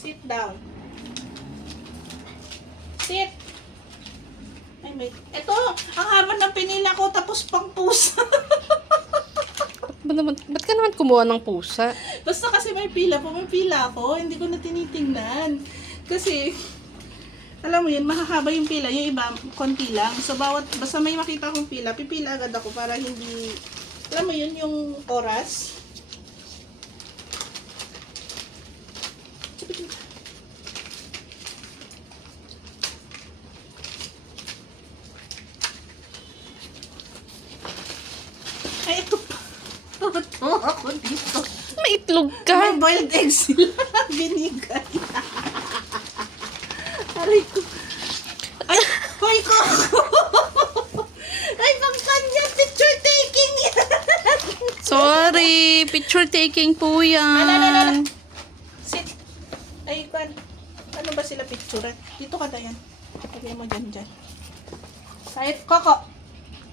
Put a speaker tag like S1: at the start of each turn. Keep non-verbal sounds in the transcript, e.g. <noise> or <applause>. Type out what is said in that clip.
S1: Sit down. Sit. Ay, may... Ito, ang haba ng pinila ko, tapos pang pusa.
S2: Ba naman, ba't ka naman kumuha ng pusa?
S1: Basta kasi may pila po, may pila ako. Hindi ko na tinitingnan. Kasi, alam mo yun, mahahaba yung pila. Yung iba, konti lang. So, bawat, basta may makita akong pila, pipila agad ako para hindi, alam mo yun, yung oras. Ay, ito pa. Tuwa ako dito.
S2: May itlog ka.
S1: May boiled eggs sila. <laughs> Binigay. Aray ko. Ay, hoy ko. Ay, pang kanya, picture taking.
S2: Sorry, picture taking po yan.
S1: Ala, ala, ala. Sit. Ay, kan. Ano ba sila picture? Dito ka na yan. Lagay mo dyan, dyan. Kahit, Coco.